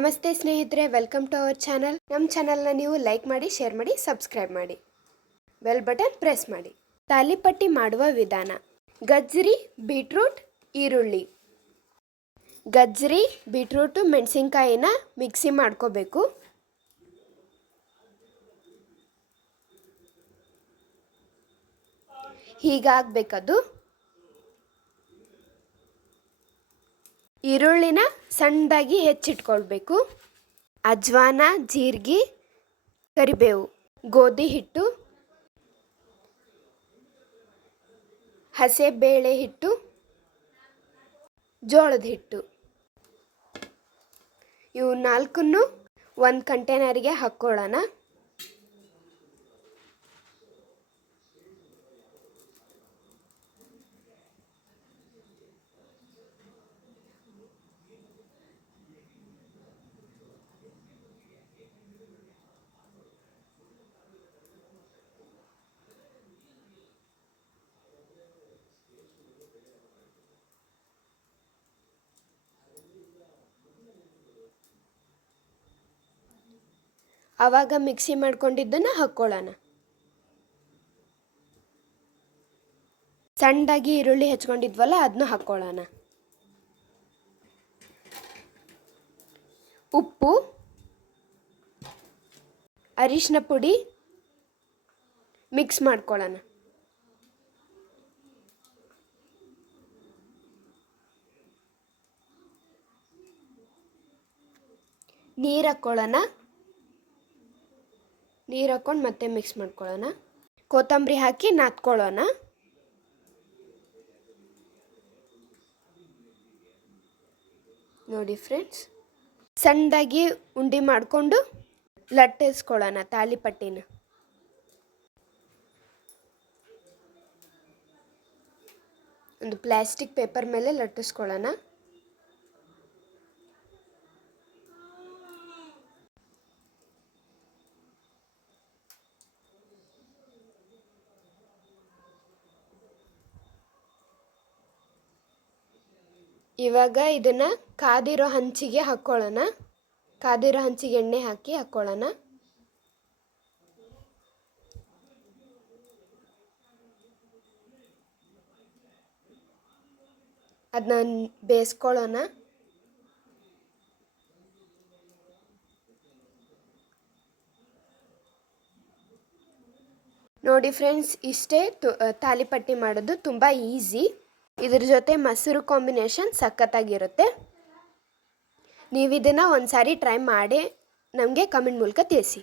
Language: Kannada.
ನಮಸ್ತೆ ಸ್ನೇಹಿತರೆ, ವೆಲ್ಕಮ್ ಟು ಅವರ್ ಚಾನಲ್. ನಮ್ಮ ಚಾನಲ್ನ ನೀವು ಲೈಕ್ ಮಾಡಿ, ಶೇರ್ ಮಾಡಿ, ಸಬ್ಸ್ಕ್ರೈಬ್ ಮಾಡಿ, ಬೆಲ್ ಬಟನ್ ಪ್ರೆಸ್ ಮಾಡಿ. ತಾಲಿಪಟ್ಟಿ ಮಾಡುವ ವಿಧಾನ. ಗಜ್ಜರಿ, ಬೀಟ್ರೂಟ್, ಈರುಳ್ಳಿ. ಗಜ್ಜರಿ, ಬೀಟ್ರೂಟು, ಮೆಣಸಿನ್ಕಾಯಿನ ಮಿಕ್ಸಿ ಮಾಡ್ಕೋಬೇಕು. ಹೀಗಾಗಬೇಕದು. ಈರುಳ್ಳಿನ ಸಣ್ಣದಾಗಿ ಹೆಚ್ಚಿಟ್ಕೊಳ್ಬೇಕು. ಅಜ್ವಾನ, ಜೀರಿಗೆ, ಕರಿಬೇವು, ಗೋಧಿ ಹಿಟ್ಟು, ಹಸೆಬೇಳೆ ಹಿಟ್ಟು, ಜೋಳದ ಹಿಟ್ಟು, ಇವು ನಾಲ್ಕನ್ನು ಒಂದು ಕಂಟೈನರಿಗೆ ಹಾಕ್ಕೊಳ್ಳೋಣ. ಆವಾಗ ಮಿಕ್ಸಿ ಮಾಡ್ಕೊಂಡಿದ್ದನ್ನು ಹಾಕ್ಕೊಳ್ಳೋಣ. ಸಣ್ಣದಾಗಿ ಈರುಳ್ಳಿ ಹೆಚ್ಕೊಂಡಿದ್ವಲ್ಲ ಅದನ್ನು ಹಾಕ್ಕೊಳ್ಳೋಣ. ಉಪ್ಪು, ಅರಿಶಿನ ಪುಡಿ ಮಿಕ್ಸ್ ಮಾಡ್ಕೊಳ್ಳೋಣ. ನೀರು ಹಾಕ್ಕೊಳ್ಳೋಣ. ನೀರು ಹಾಕ್ಕೊಂಡು ಮತ್ತೆ ಮಿಕ್ಸ್ ಮಾಡ್ಕೊಳ್ಳೋಣ. ಕೊತ್ತಂಬರಿ ಹಾಕಿ ನಾದ್ಕೊಳ್ಳೋಣ. ನೋಡಿ ಫ್ರೆಂಡ್ಸ್, ಸಣ್ಣದಾಗಿ ಉಂಡೆ ಮಾಡಿಕೊಂಡು ಲಟ್ಟಿಸ್ಕೊಳ್ಳೋಣ ತಾಲಿಪಟ್ಟಿನ. ಒಂದು ಪ್ಲಾಸ್ಟಿಕ್ ಪೇಪರ್ ಮೇಲೆ ಲಟ್ಟಿಸ್ಕೊಳ್ಳೋಣ. ಇವಾಗ ಇದನ್ನು ಕಾದಿರೋ ಹಂಚಿಗೆ ಹಾಕ್ಕೊಳ್ಳೋಣ. ಕಾದಿರೋ ಹಂಚಿಗೆ ಎಣ್ಣೆ ಹಾಕಿ ಹಾಕ್ಕೊಳ್ಳೋಣ. ಅದನ್ನ ಬೇಯಿಸ್ಕೊಳ್ಳೋಣ. ನೋಡಿ ಫ್ರೆಂಡ್ಸ್, ಇಷ್ಟೇ ತಾಲಿಪಟ್ಟಿ ಮಾಡೋದು. ತುಂಬ ಈಸಿ. ಇದ್ರ ಜೊತೆ ಮೊಸರು ಕಾಂಬಿನೇಷನ್ ಸಖತ್ತಾಗಿರುತ್ತೆ. ನೀವು ಇದನ್ನು ಒಂದು ಸಾರಿ ಟ್ರೈ ಮಾಡಿ ನಮಗೆ ಕಮೆಂಟ್ ಮೂಲಕ ತಿಳಿಸಿ.